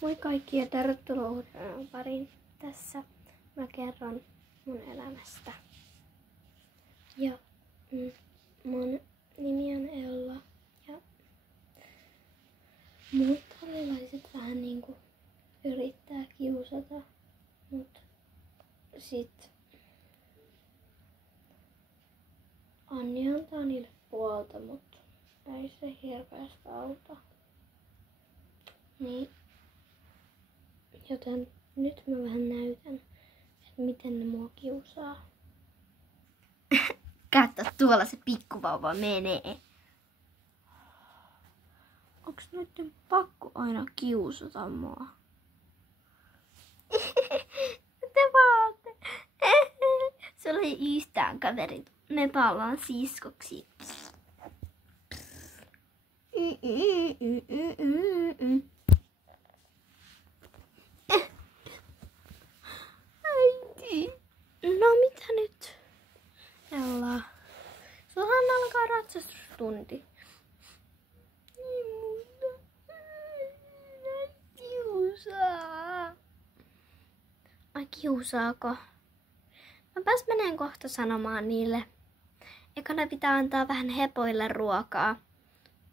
Moi kaikki ja tervetuloa uuden pariin. Tässä mä kerron mun elämästä. Ja mun nimi on Ella ja muut hallilaiset vähän niinku yrittää kiusata, mut sit Anni antaa niille puolta, mut ei se hirveästi auta. Niin. Joten nyt mä vähän näytän, että miten ne mua kiusaa. Katso, tuolla se pikkuvauva menee. Onks nyt pakko aina kiusata mua? Te vaatte. Se oli yhtään kaverit. Me pallaan siskoksi. No mitä nyt? Ella. Sullahan alkaa ratsastustunti. Kiusaa. Ai kiusaako? Mä pääs menen kohta sanomaan niille. Ekana pitää antaa vähän hepoille ruokaa.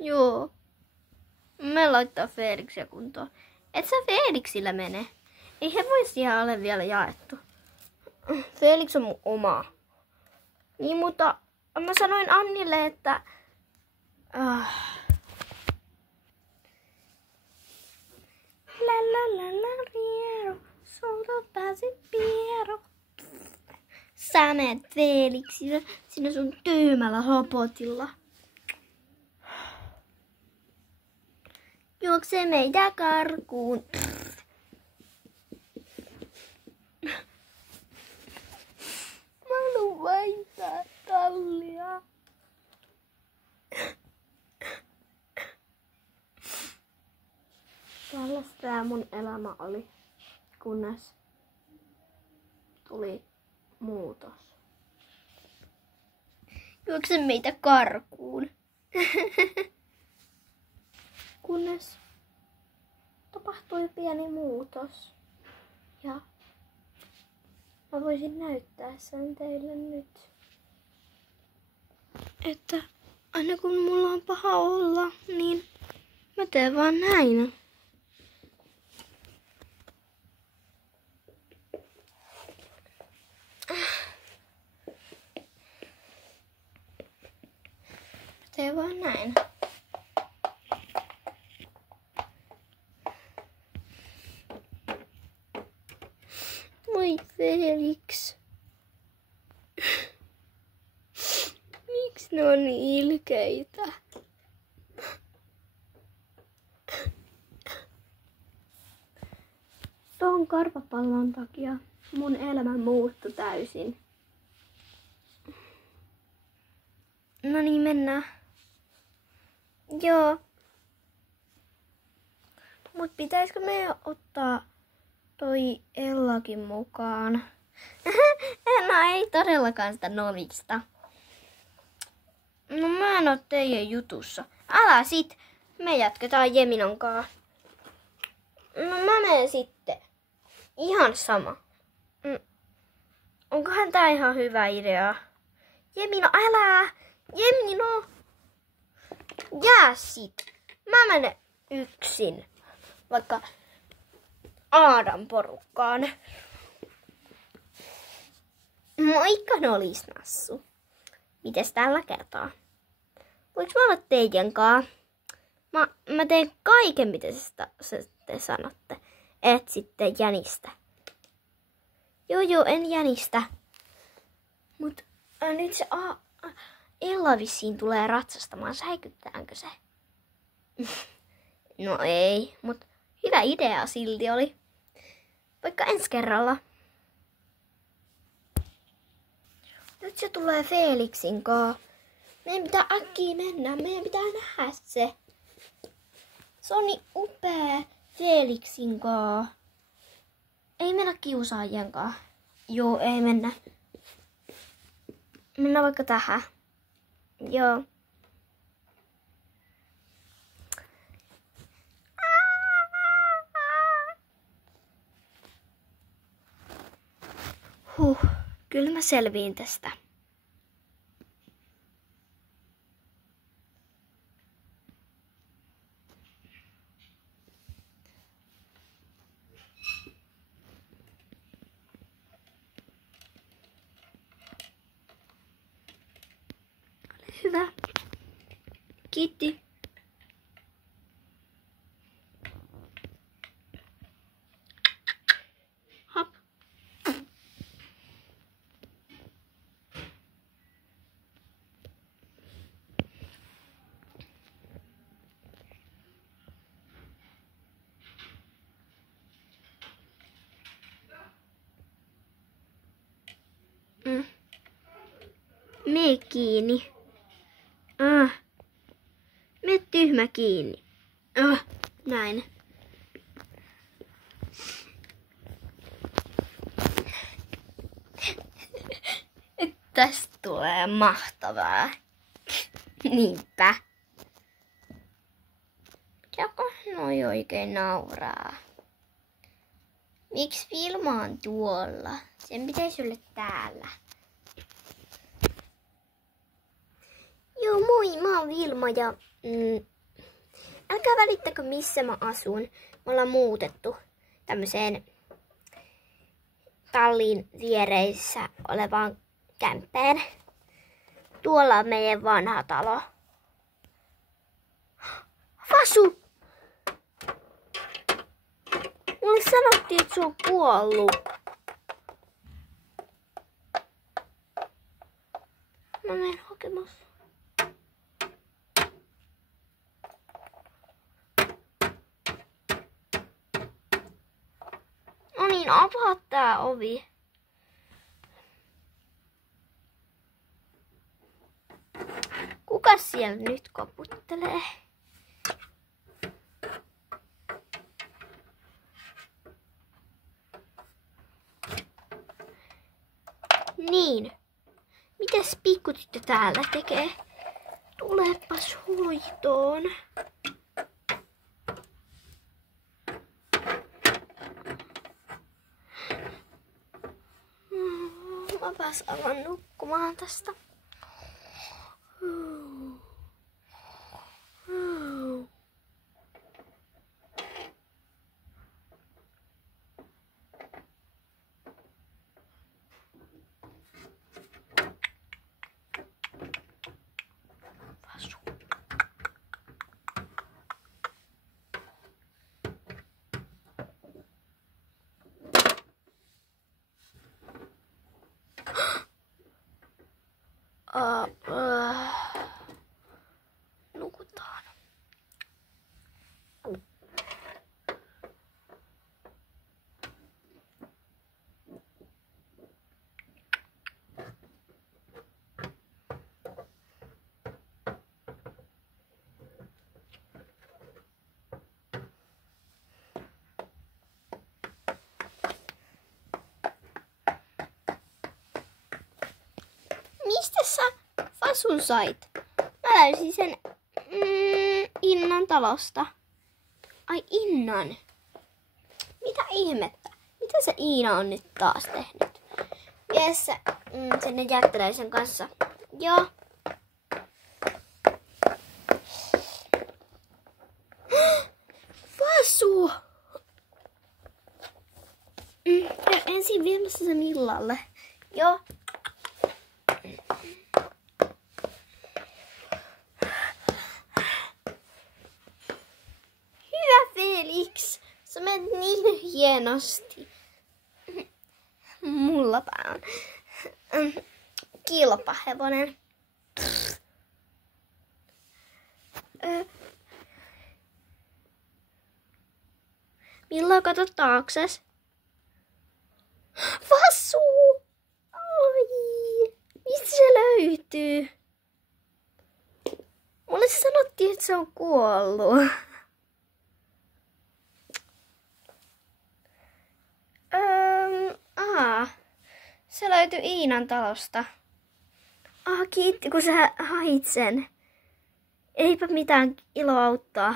Joo. Me laittaa Feeliksiä kuntoon. Et sä Feeliksillä mene. Ei hevoisia ole vielä jaettu. Felix on mun oma. Niin, mutta mä sanoin Annille, että... La riero, sulta pääsi Piero. Sä menet Feeliksillä sinne sun tyhmällä hopotilla. Juokse meitä karkuun. Mä haluun vaihtaa tallia. Tällaista tää mun elämä oli, kunnes tuli muutos. Juokse meitä karkuun. Kunnes tapahtui pieni muutos. Ja mä voisin näyttää sen teille nyt. Että aina kun mulla on paha olla, niin mä teen vaan näin. Mä teen vaan näin. Moi Felix. Miksi ne on niin ilkeitä? Tuon karvapallon takia mun elämä muuttui täysin. No niin, mennään. Joo. Mut pitäisikö meidän ottaa toi Ellakin mukaan? No ei todellakaan sitä novista. No mä en oo teidän jutussa. Älä sit. Me jatketaan Jeminon kaa. No mä menen sitten. Ihan sama. Onkohan tää ihan hyvä idea? Jemino, älä! Jemino! Jää sit. Mä menen yksin. Vaikka Aadan porukkaan. Moikka Nolisnassu. Mites tällä kertaa? Voinko mä olla teidän kaa? Mä teen kaiken, mitä te sanotte. Et sitten jänistä. Joo, en jänistä. Mut nyt se Ella vissiin tulee ratsastamaan. Säikyttäänkö se? No ei, mut hyvä idea silti oli. Vaikka ensi kerralla. Nyt se tulee Felixin kaa. Meidän pitää äkkiä mennä. Meidän pitää nähdä se. Se on niin upea Felixin kaa. Ei mennä kiusaajien kaa. Joo, ei mennä. Mennään vaikka tähän. Joo. Kyllä mä selviin tästä. Hyvä. Kiitti. Hop. Mene kiinni. Mene tyhmä kiinni. Näin. Tästä tulee mahtavaa. Niinpä. Joko noi oikein nauraa? Miksi Vilma on tuolla? Sen pitäisi olla täällä. Joo, moi, mä oon Vilma ja älkää välittäkö missä mä asun. Me ollaan muutettu tämmöiseen tallin viereissä olevaan kämppään. Tuolla on meidän vanha talo. Fasu! Mulle sanottiin, että se on kuollut. Mä menen hakemassa. No niin, avaa tää ovi. Kuka siellä nyt koputtelee? Niin. Mitäs pikkutyttö täällä tekee? Tulepas hoitoon. Mäpäs alan nukkumaan tästä. Nukutaan. Mistä sä Fasun sait? Mä löysin sen Innan talosta. Ai Innan. Mitä ihmettä? Mitä se Iina on nyt taas tehnyt? Yhdessä sen jättiläisen kanssa. Joo. Fasu! Ensin viemässä sen illalle. Joo. Felix, sä menet niin hienosti. Mulla on kilpahevonen. Milla, kato taakses. Fasu! Ai, mistä se löytyy? Mulle sanottiin, että se on kuollut. Se löytyi Iinan talosta. Kiitti, kun sä hait sen. Eipä mitään, ilo auttaa.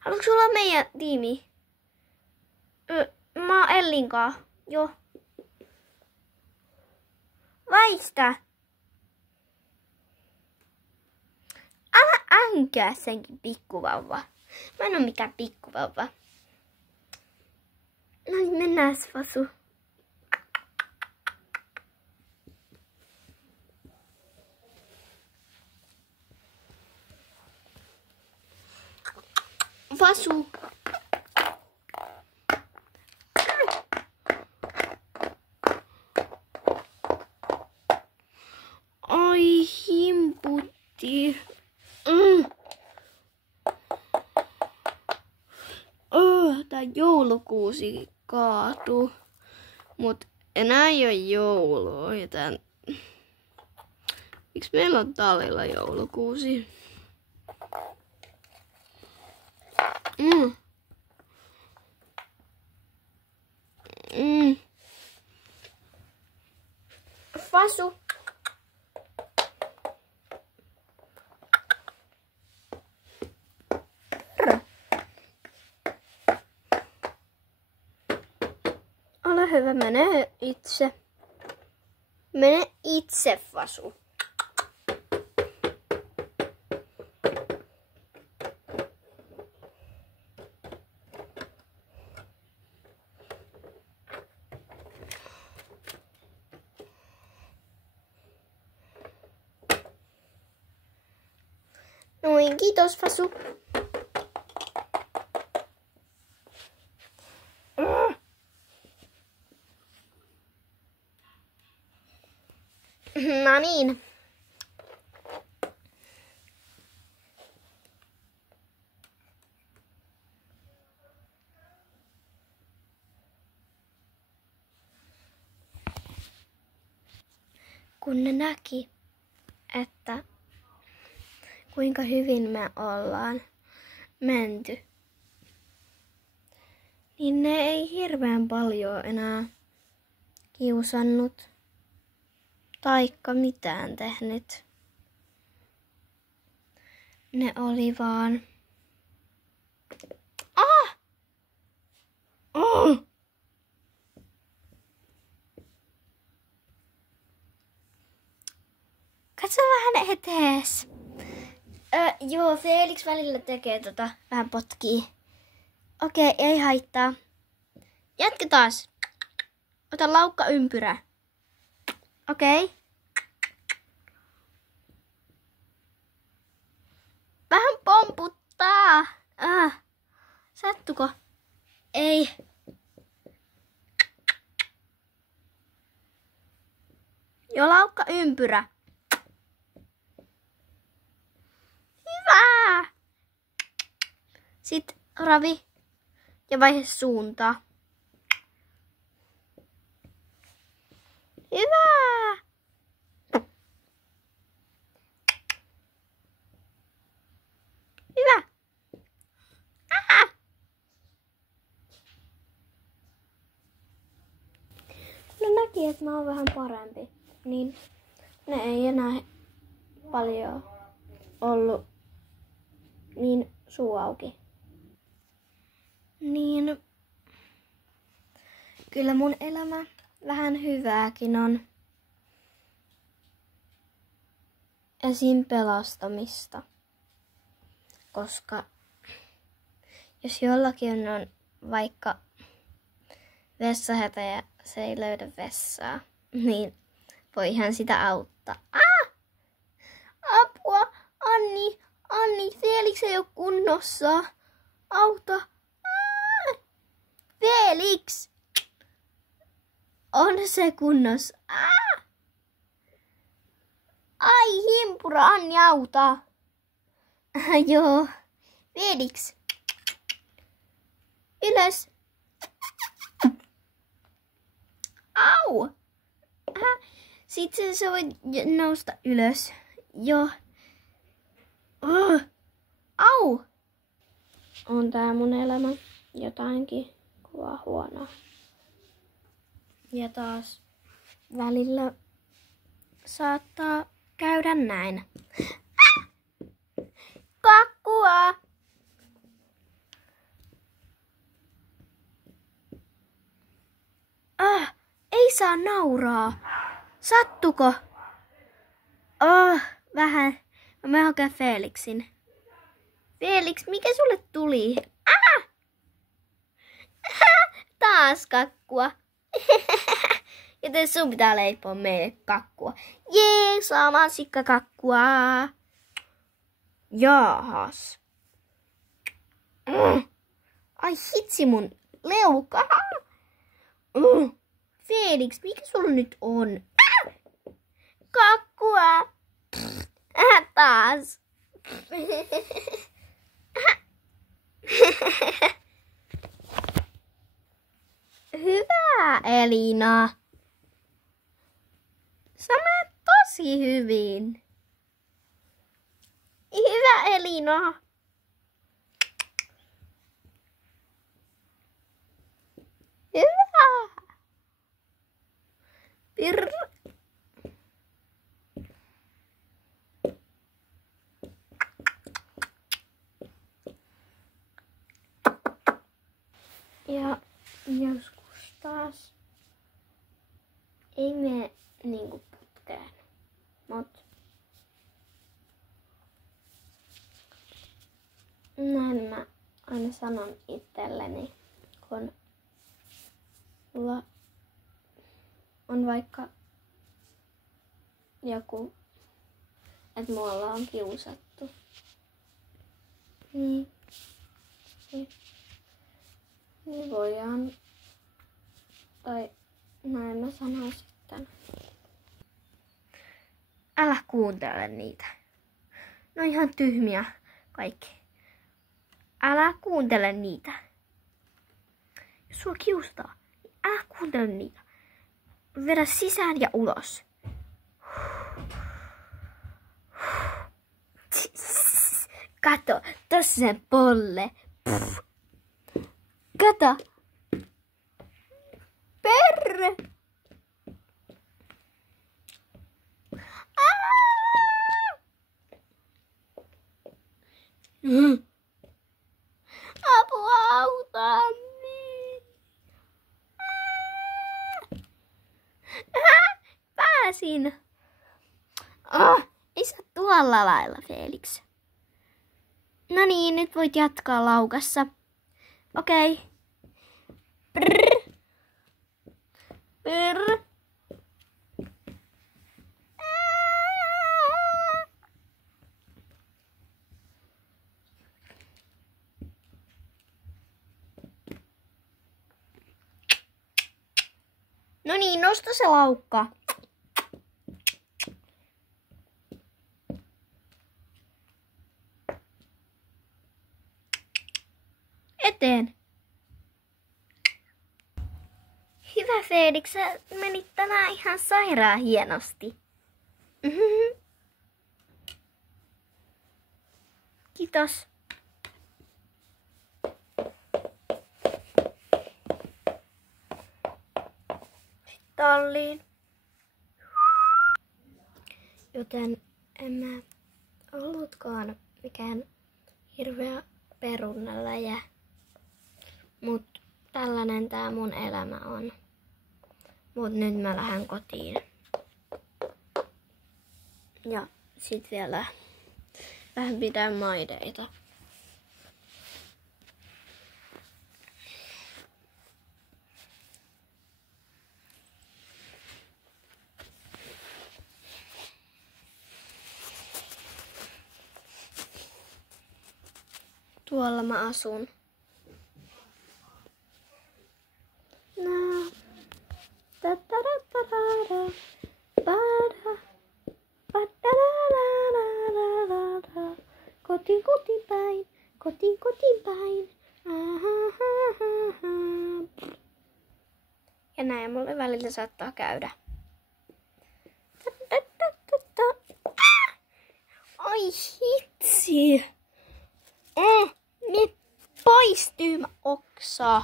Haluatko olla meidän tiimi? Mä oon Ellinkaan. Joo. Väistä. Älä änkää senkin pikkuvauva. Mä en oo mikään pikkuvauva. No niin, mennään Fasu. Fasu. Ai himputti. Tää joulukuusi kaatu. Mut enää ei oo joulua. Joten... Miksi meillä on tallilla joulukuusi? Fasu. Ole hyvä, mene itse. Mene itse, Fasu. Noin, kiitos Fasu. No niin. Kun ne näki, että kuinka hyvin me ollaan menty, niin ne ei hirveän paljon enää kiusannut taikka mitään tehnyt. Ne oli vaan... Katso vähän etees. Joo, Felix välillä tekee vähän potkii. Okei, ei haittaa. Jatketaan. Ota laukkaympyrä. Okei. Vähän pomputtaa. Sattuko? Ei. Jo laukkaympyrä. Hyvä. Sitten ravi ja vaihe suuntaa. Hyvä. Hyvä. No näki, että mä oon vähän parempi, niin ne ei enää paljon ollut niin suu auki. Niin kyllä mun elämä vähän hyvääkin on. Esim. Pelastamista. Koska jos jollakin on vaikka vessahätä ja se ei löydä vessaa, niin voihan sitä auttaa. Apua! Anni, Felix ei ole kunnossa. Auta! Felix! On se kunnossa. Ai, himpura, Anni, auta! Joo. Felix. Ylös. Au! Sitten sä voit nousta ylös. Joo. Au! On tää mun elämä jotainkin kovaa huonoa. Ja taas välillä saattaa käydä näin. Kakkua! saa nauraa. Sattuko? Oh, vähän. Mä hakeen Felixin. Felix, mikä sulle tuli? Taas kakkua. Joten sun pitää leipoa meille kakkua. Jee, saa mansikka kakkua. Jaahas. Ai hitsi mun leuka. Felix, mikä sulla nyt on? Kakkua. Taas. Hyvä, Elina. Sä menet tosi hyvin. Hyvä, Elina. Hyvä. Pirr. Ja joskus taas ei mene niinku putkeen, mut näin mä aina sanon itselleni, kun mulla on vaikka joku, että mulla on kiusattu. Niin voidaan, tai näin mä sanon sitten. Älä kuuntele niitä. Ne on ihan tyhmiä kaikki. Älä kuuntele niitä. Jos sua kiusataan, niin älä kuuntele niitä. Vedä sisään ja ulos. Kato, tossa sen polle. Kato. Perre. Apua, autani. Pääsin. Ei saa tuolla lailla, Felix. No niin, nyt voit jatkaa laukassa. Okei. Prrr. Prrr. No niin, nosta se laukka. Eteen. Hyvä, Felix, sä menit tänään ihan sairaan hienosti. Kiitos. Talliin. Joten en mä ollutkaan mikään hirveä perunaläjä. Mut tällainen tää mun elämä on. Mut nyt mä lähden kotiin. Ja sit vielä vähän pitää maideita. Tuolla mä asun. Kotiin päin, kotiin päin. Ja näin mulle välillä saattaa käydä. Ai hitsi. Nyt pois tyhmä oksa.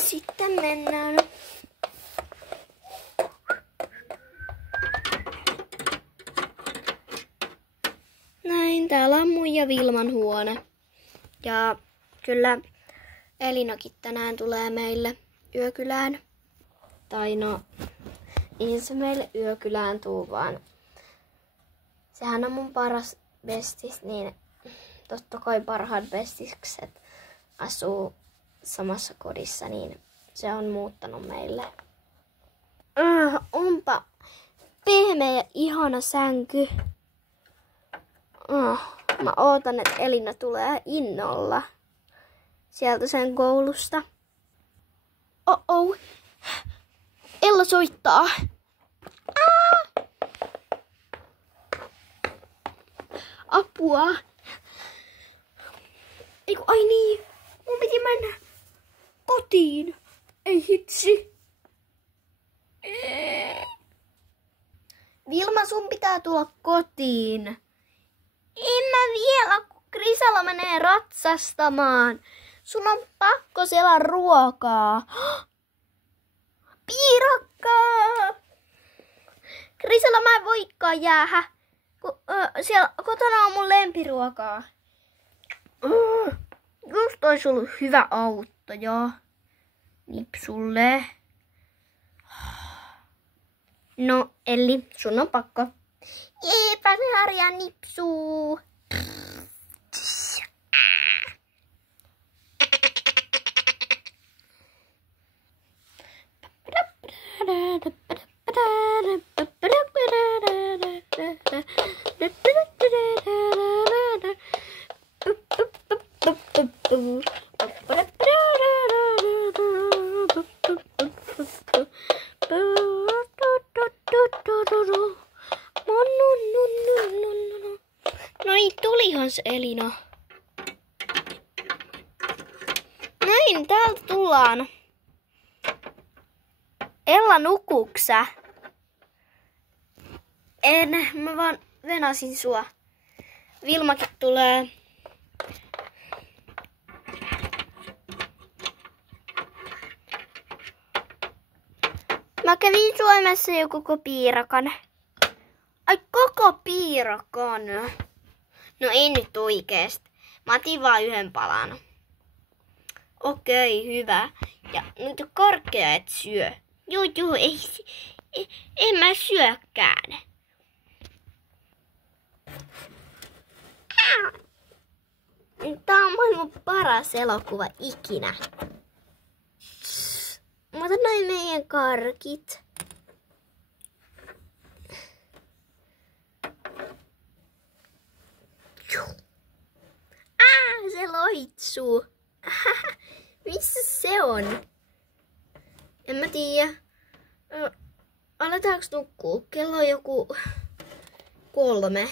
Sitten mennään. Näin, täällä on mun ja Vilman huone. Ja kyllä Elinakin tänään tulee meille yökylään. Tai no, niin se meille yökylään tuu, vaan sehän on mun paras bestis, niin totta kai parhaat bestikset asuu samassa kodissa, niin se on muuttanut meille. Onpa pehmeä ja ihana sänky. Mä ootan, että Elina tulee innolla sieltä sen koulusta. Oh. Ella soittaa. Apua. Eiku, ai niin. Mun piti mennä kotiin. Ei hitsi. Vilma, sun pitää tulla kotiin. En mä vielä, kun Krisalla menee ratsastamaan. Sun on pakko siellä ruokaa. Piirakkaa! Krisalla mä en voikaan jäädä, kun siellä kotona on mun lempiruokaa. Just ois ollut hyvä auttaja Nipsulle. No, Elli, sun on pakko. Eepä se harja Nipsuu. No niin, tulihan se Elina. Näin, täältä tullaan. Ella, nukuksä? En, mä vaan venasin sua. Vilmakin tulee. Mä kävin syömässä jo koko piirakan. Ai, koko piirakan? No ei nyt oikeesti. Mä otin vaan yhden palan. Okei, hyvä. Ja nyt karkkeja et syö. Joo, en mä syökään. Tää on maailman paras elokuva ikinä. Mä otan noin meidän karkit. Se loitsuu. Missä se on? En mä tiedä. Aletaanko nukkuu? Kello on joku 3.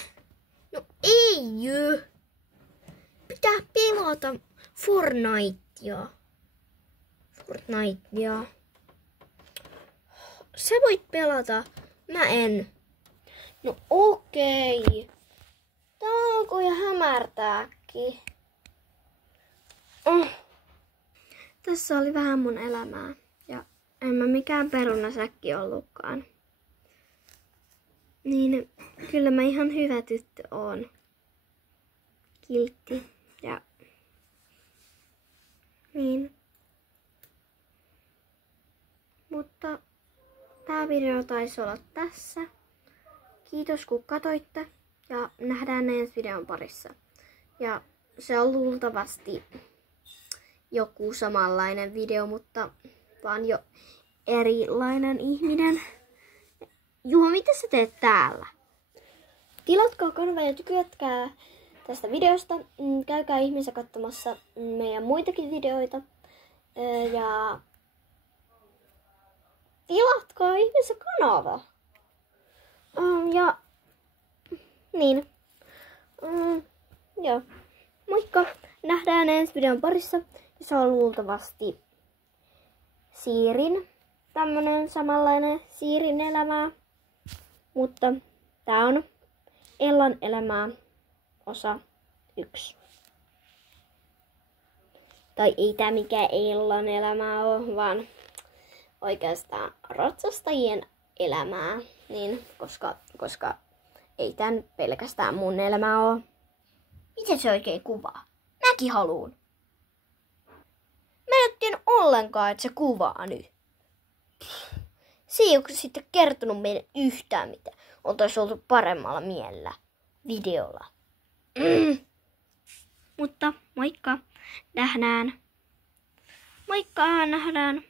No ei jää. Pitää pelata Fortnitea. Sä voit pelata. Mä en. No okei. Tää alkoi jo hämärtääkin. Tässä oli vähän mun elämää. Ja en mä mikään perunasäkki ollutkaan. Niin kyllä mä ihan hyvä tyttö oon. Kiltti. Ja niin. Mutta tää video taisi olla tässä. Kiitos kun katsoitte. Ja nähdään ensi videon parissa. Ja se on luultavasti joku samanlainen video, mutta vaan jo erilainen ihminen. Juho, mitä sä teet täällä? Tilatkaa kanava ja tykätkää tästä videosta. Käykää ihmeessä katsomassa meidän muitakin videoita. Ja tilatkaa ihmeessä kanava. Ja niin. Joo. Moikka! Nähdään ensi videon parissa. Ja se on luultavasti Siirin. Tämmönen samanlainen Siirin elämää. Mutta tää on Ellan elämää osa 1. Tai ei tää mikään Ellan elämää ole, vaan oikeastaan ratsastajien elämää. Niin, koska ei tän pelkästään mun elämää ole. Miten se oikein kuvaa? Mäkin haluun. ollenkaan, että se kuvaa nyt. Se ei ole sitten kertonut meille yhtään mitään. Oltaisiin oltu paremmalla mielellä videolla. Mutta moikka. Nähdään. Moikka, nähdään.